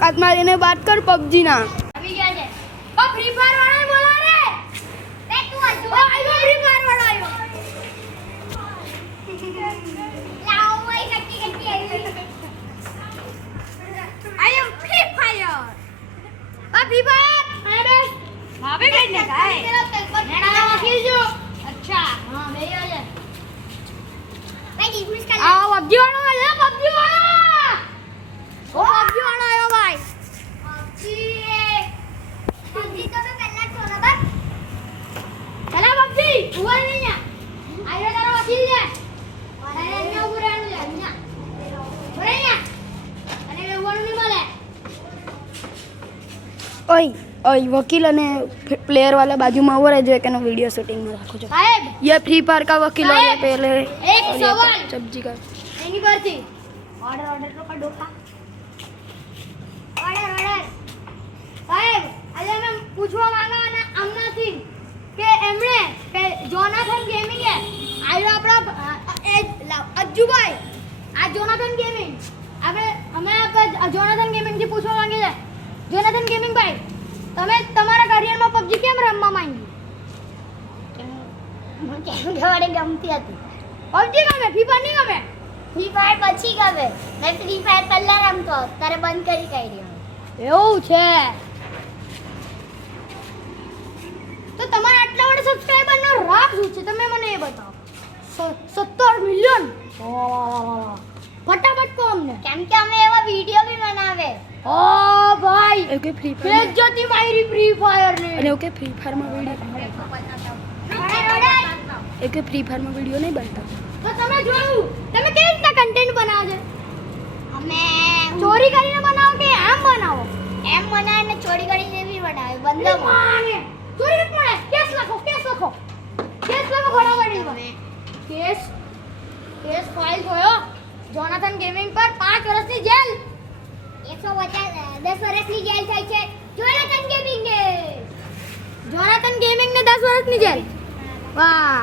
औकात मारीने बात कर पबजी ना अभी क्या है ओ फ्री फायर वाला बोला रे देख तू आज आयो फ्री फायर वाला आयो लाओ भाई कट्टी कट्टी I am Free Fire oh Free Fire अरे वहां पे करने का है मेरा वकील जो अच्छा हां मेरी वजह भाई डिसमिस कर आओ पबजी वाला आया पबजी वाला ओ पबजी वाला आयो भाई पबजी तो मैं पहला छोड़ा बस चला पबजी हुआ नहीं है आयो तारा वकील है अरे अन्ना ऊपर आने ले अन्ना बोले ना अरे मैं बोल नहीं बोले ओय ओय वकील અને પ્લેયર वाला बाजू में उभा रहे કે નો वीडियो शूटिंग में રાખો છો साहब ये फ्री फायर का वकील वाले पहले एक सवाल सब्जी का नहीं करती ऑर्डर ऑर्डर तो कर डोका ऑर्डर ऑर्डर साहेब આજે મેં પૂછવા માંગવાના આમનાથી કે એમણે કે જોનાથન ગેમિંગ હે આયો આપણા અજ્જુભાઈ આ જોનાથન ગેમિંગ આપણે અમે જોનાથન ગેમિંગ થી પૂછવા માંગે છે જોનાથન ગેમિંગ ભાઈ તમે તમારા કરિયરમાં PUBG કેમ રમવા માંગી કેમ ગવાડે ગમતી હતી PUBG ગમે ફ્રી ફાયર નહીં ગમે ફ્રી ફાયર પછી ગમે મેં ફ્રી ફાયર પહેલા રમતો તારે બંધ કરી કાઢ્યો એવું છે તો તમારા આટલા વડે સબસ્ક્રાઇબરનો રાગ શું છે તમે મને એ બતાવો 17 મિલિયન વાહ ફટાફટ કહો અમને કેમ કે અમે એવા વિડિયો બી બનાવે ઓ ભાઈ ઓકે फ्री फायर બેજતી મારી ફ્રી ફાયર ને અને ઓકે फ्री फायर में वीडियो ओके फ्री फायर में वीडियो नहीं बनता તો તમે જોયું તમે કેવી રીતના કન્ટેન્ટ બનાવો છો અમે ચોરી કરીને બનાવો કે આમ બનાવો એમ બનાવીને ચોરી કરીને બી બનાવે બંધો ચોરી નથી મળે કેસ લખો ફટાફટ કેસ ફાઇલ થયો જોનાથન ગેમિંગ પર 5 વર્ષની જેલ 10 વર્ષની જેલ થાય છે જોનાથન ગેમિંગ ને 10 વર્ષની જેલ વાહ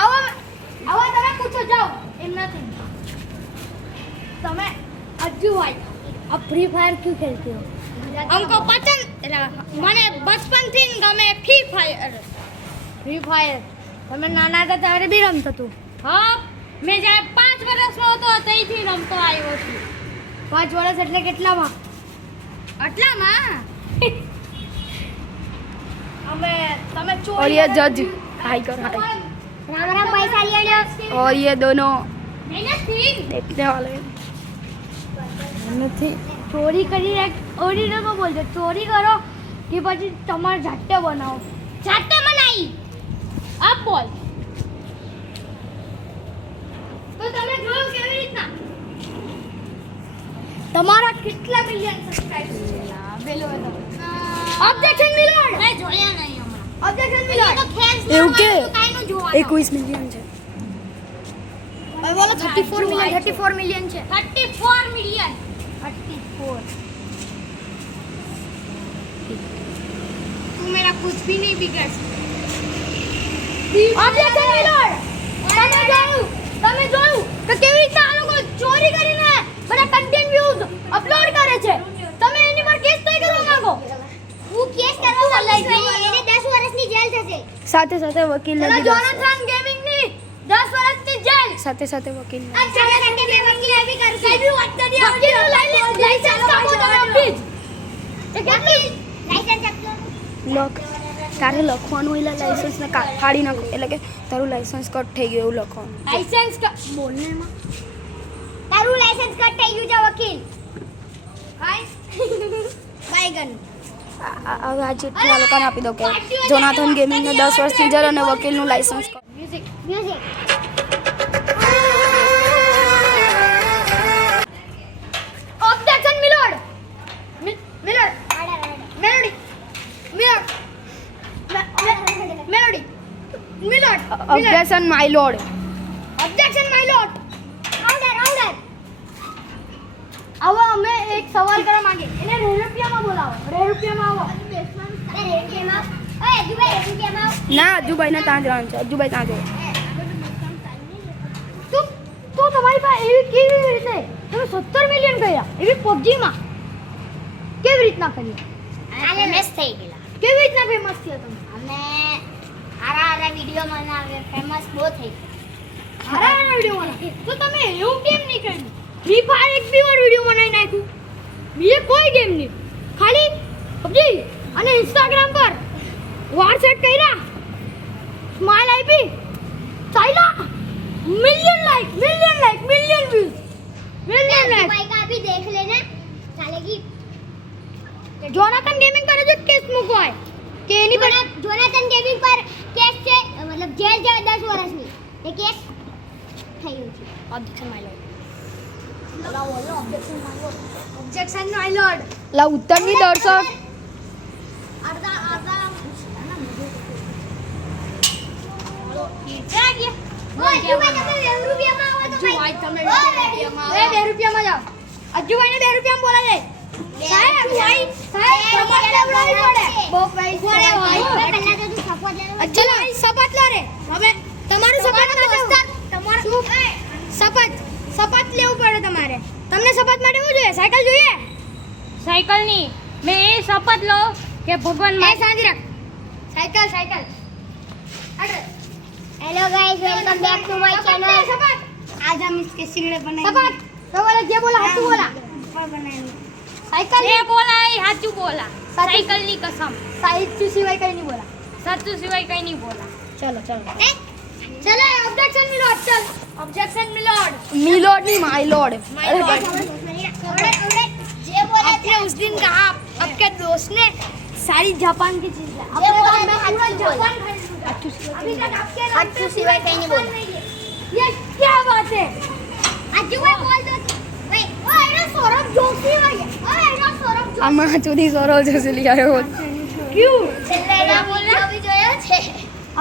આવો તમે પૂછો જાઓ એમ નથી તમે અજ્જુ ભાઈ अब फ्री फायर क्यों खेलते हो हमको पसंद મને બચપનથી ગમે ફ્રી ફાયર તમે નાના હતા ત્યારે બી રમતો તું હા મેં જ્યારે 5 વર્ષનો હતો ત્યાંથી રમતો આવ્યો છું 5 વર્ષ એટલે કેટલામાં અમે તમે और ये जज हाई कर हाई राम राम पैसा लिया और ये दोनों नहीं देखने वाले નથી ચોરી કરીને ઓરિજિનલમાં બોલજો ચોરી કરો કે પછી તમારે જાતે બનાવો જાતે બનાવી આપ બોલ તો તમે જોયું કેવી રીતના તમારા કેટલા મિલિયન સબસ્ક્રાઇબર્સ છે બેલો ઓબ્જેક્શન મિલોડ મે જોયા નહીં હમણાં ઓબ્જેક્શન મિલોડ તો ખેસ એવું કે કાઈનું જોવા 21 મિલિયન છે હવે બોલો 34 મિલિયન છે 34 મિલિયન 34 तू मेरा कुछ भी नहीं बिगाड़ सकता ऑब्जेक्शन मिलोड તમે જોયું કે કેવી રીતે આ લોકો ચોરી કરીને બધા કન્ટેન્ટ વ્યૂઝ અપલોડ કરે છે તમે એની પર કેસ નહીં કરવા માંગો હું કેસ કરવા માંગુ એને 10 વર્ષની જેલ થશે સાથે સાથે વકીલ ને જોનાથન ગેમિંગ ની 10 વર્ષની જેલ સાથે સાથે વકીલ ને જોનાથન ગેમિંગ વકીલ આવી કરશે કઈ વાત કરી વકીલ લાયસન્સ કાપો તમે પ્લીઝ એ કેટલી લાયસન્સ આપજો લખ તારે લખવાનું એટલે લાયસન્સ ને ફાડી નાખો એટલે કે તારું લાયસન્સ કટ થઈ ગયું એવું લખવાનું લાયસન્સ બોલને માં તારું લાયસન્સ કટ થઈ ગયું છે વકીલ હાય બાયગન હવે આ ચિઠ્ઠી આ લોકોને આપી દો કે જોનાથન ગેમિંગ ને 10 વર્ષની જેલ અને વકીલનું licence music objection milord melody objection my lord હવે અમે એક સવાલ કરવા માંગે એને રૂપિયામાં બોલાવો રૂપિયામાં આવો ના અજુભાઈ ને ત્યાં જવાનું છે અજુભાઈ ત્યાં જો તો તમારી પાસે એવી કેવી રીતે તમે 17 મિલિયન કર્યા એવી PUBG માં કેવી રીતના કરી ફેમસ થઈ ગયેલા કેવી રીતના ફેમસ થયા તમે અમે હારા વિડીયો બનાવે ફેમસ બહુ થઈ હારા વિડીયો બનાવે તો તમે એવું કેમ નહીં કર્યું ફ્રી ફાયર એક બી વાર વિડીયો બનાવી નાખ્યું બીજે કોઈ ગેમ નહીં ખાલી PUBG અને ઇન્સ્ટાગ્રામ પર વાર સેટ કર્યા સ્માઈલ આપી ચાલ્યા million like million views million like भाई का भी देख लेना चलेगी જોનાથન ગેમિંગ કરે છે કેસ મૂકો હોય કે એની પર જોનાથન ગેમિંગ પર કેસ છે मतलब જેલ છે 10 વર્ષની એ કેસ થયું છે objection my lord objection my lord લા ઉત્તરની દર્શક અડધા રૂપિયામાં જાઓ અજ્જુભાઈને 2 રૂપિયામાં બોલા જાય સાહેબ સપોર્ટ લેવડાવી પડે બહુ પ્રાઇસ પડે ભાઈ પહેલા તો તું સપોર્ટ લે અજ્જુભાઈ સપોર્ટ લો રે હવે તમારું સપોર્ટ તમારું સપોર્ટ લેવું પડે તમારે તમને સપોર્ટ માટે શું જોઈએ સાયકલ જોઈએ સાયકલ ની મેં એ શપથ લો કે ભગવાન એ શાંતિ રાખ cycle hello guys welcome back to my channel आज हम इसके सिगरेट बनाएंगे सपोर्ट तो बोले जे बोला हाथू बोला साइकिल જે બોલા એ સાચું બોલા સાચું. સાયકલ ની કસમ साहित्य सिवाय कहीं नहीं बोला સાચું સિવાય કઈ નહીં બોલા चलो चलो ऑब्जेक्शन मिलोड चल ऑब्जेक्शन मिलोड नहीं माय लॉर्ड जे बोला आपने उस दिन कहा आपके दोस्त ने सारी जापान की चीज है ये बोला मैं था, पूरा हाथू जापान बोला। खरीद लूंगा अभी तक आपके हाथू सिवाय कहीं नहीं बोला। ये क्या बात है अज्जू भाई बोल दो वे ओ एनो सौरभ जोशी भाई ओ एनो सौरभ जोशी આમાં સુધી સૌરવ જોશી લઈ આવ્યો क्यों છેલ્લેના વિડિયો भी જોયો છે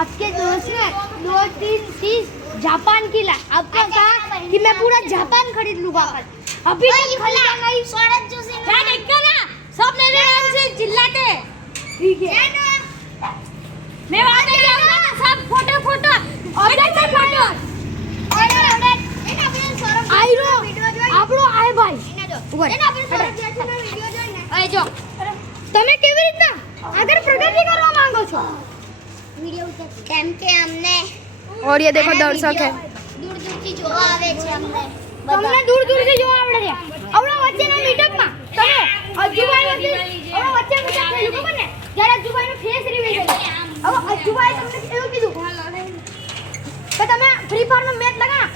आपके दोस्त ने 2-3 चीज जापान की ला आपको कहा कि मैं पूरा जापान खरीद लूंगा कल अभी तक खरीदा नहीं सौरभ जोशी જા દેખો ના सब मेरे नाम से चिल्लाते ठीक है मैं वहां पे जाऊंगा ना सब फोटो ऑब्जेक्शन फोटो आयरो આપણો આય ભાઈ ઉભો રહે. અહીં જો તમે કેવી રીતના આગળ પ્રગતિ કરવા માંગો છો કેમ કે અમને और ये देखो दर्शक है દૂર દૂરથી જોવા આવે છે અમને તમને દૂર દૂરથી જોવા આવડે છે આવડા વચ્ચેના મીટઅપમાં તમે અજુભાઈ વચ્ચે આવડા વચ્ચે મીટઅપ થયેલું ખબર ને જ્યારે અજુભાઈનો ફેસ રિવીલ થયો હવે અજુભાઈ તમને એવું કીધું કે તમે ફ્રી ફાયર નો મેચ લગા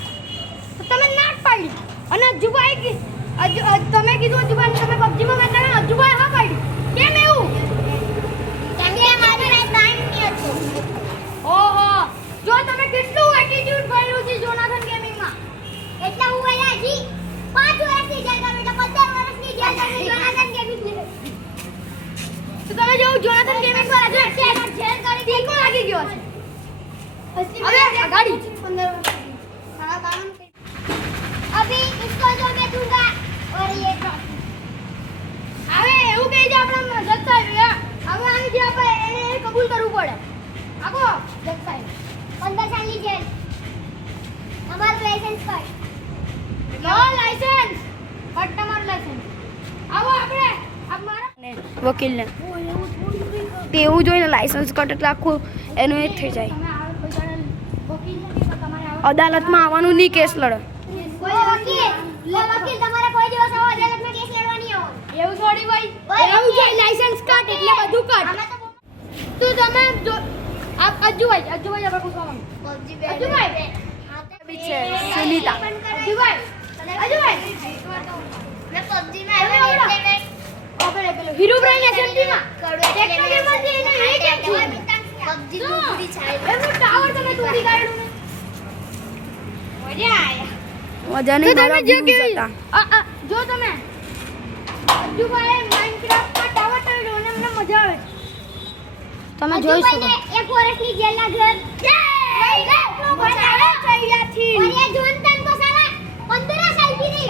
તો તમે ના જ પાડી અને અજુભાઈ તમે કીધું અજુભાઈ તમે PUBG માં મેચ લગા અજુભાઈ હા પાડી કેમ એવું કેમ કે મારી પાસે ટાઈમ નહીં હતો ઓહો જો તમે કેટલું એટીટ્યુડ ભર્યું છે જોનાથન ગેમિંગમાં એટલે હું અહીંયા હજી 5 વર્ષની જેલ કરું એટલે 15 વર્ષની જેલ કરું જોનાથન ગેમિંગ તો તમે જેવું જોનાથન ગેમિંગ પર આજે જેલ કરી તીકો લાગી ગયો છે હવે ગાડી 15 अभी इसको जो मैं दूंगा और ये ट्रॉफी હવે એવું કહી છે આપણા જગતા હવે આની જે આપણે એને કબૂલ કરવું પડે આગો જગતા 15 સાલની જેલ તમારું લાયસન્સ કાર્ડ નો લાયસન્સ કટ તમારું લાયસન્સ આવો આપણે આપ મારા વકીલને તેવું જોઈને લાયસન્સ કટ એટલે આખું એનું એ જ થઈ જાય તમે આ કોઈ જાણે વકીલ નથી તો તમારે અદાલતમાં આવવાનું નહીં કેસ લડે કોઈ વકીલ તમારે કોઈ દિવસ આવો અદાલતમાં કેસ લડવાની આવો એવું થોડી ભાઈ ઓય, એવું છે લાયસન્સ કટ એટલે બધું કટ આમાં તો તો તમે જો આપ અજુભાઈ આપણે પૂછવા માંગો PUBG અજુભાઈ બી છે સુનીતા અજુભાઈ મેં PUBG માં આવ્યો ને એટલે મેં આપણે પેલો હીરોબ્રાઈન એસએમજી માં કડો એટલે મેં ટેકનોલોજી એને એ કેમ છે PUBG દૂરી છાડી એમનું ટાવર તમે તોડી કાઢ્યું ને મજા આયા મજા નહીં મારા views હતા જો તમે અજુભાઈ માઇનક્રાફ્ટમાં ટાવર તોડ્યો અને મને મજા આવે તમે જોઈ શકો એક વર્ષની જેલના ઘર અહીંયાથી और ये जोनतन को साला 15 साल की नहीं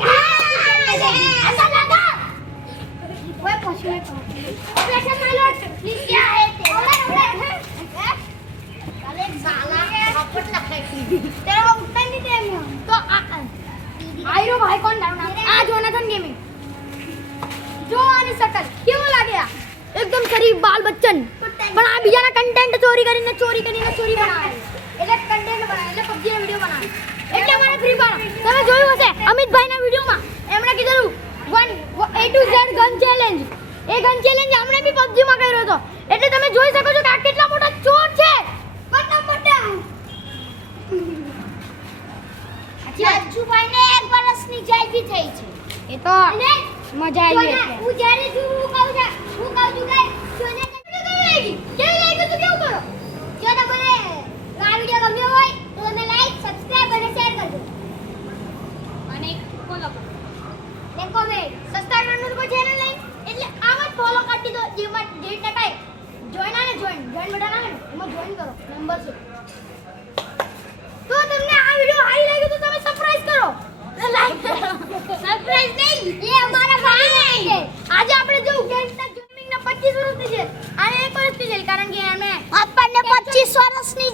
ऐसा लगा ઓય પછી ઓપરેશન માઇલોટ क्या है तेरा अरे साला अपट लगे તેરા ઉઠતા નહીં તેમ તો આયરો ભાઈ કોણ નામ આ જોનાથન ગેમિંગ જો આને જોવાની શકલ કેવો લાગે આ એકદમ શરીફ બાલ બચ્ચન પણ આ બીજાના કન્ટેન્ટ ચોરી કરીને ચોરી બનાવે એટલે કન્ટેન્ટ બનાવે એટલે PUBG ના વિડિયો બનાવે એટલે મને ફ્રી ફાયર તમે જોયું હશે અમિતભાઈના વિડિયોમાં એમણે કીધું 1 A to Z gun challenge A gun challenge આપણે બી PUBG માં કર્યો હતો એટલે તમે જોઈ શકો છો કે આ કેટલા મોટા ચોર છે મોટા રાજુભાઈને 1 વર્ષની જેલ બી થઈ છે એ તો મજા આવી છે હું જ્યારે હું કહું છું કે સોને કેવી લાગી તું કેવું કરો જો તમને આ વિડિયો ગમ્યો હોય તો તમે લાઈક સબસ્ક્રાઇબ અને શેર કરજો અને ફોલો કરો ને કોમેન્ટ સબસ્ક્રાઇબ કરવાનું કોઈ ચેનલ નહીં એટલે આમ જ ફોલો કરી દો જેમાં જે ટકાય જોઈન બટન આવે ને એમાં જોઈન કરો મેમ્બરશિપ તો તમને આ વિડિયો સારી લાગ્યો તો તમે સરપ્રાઈઝ કરો લાઈક કરો સરપ્રાઈઝ નહીં એ અમારા ભાઈ છે આજે આપણે જો ગેંગસ્ટર ગેમિંગ ના 25 વર્ષની છે આને 1 વર્ષની છે કારણ કે અમે આપણને 25 વર્ષની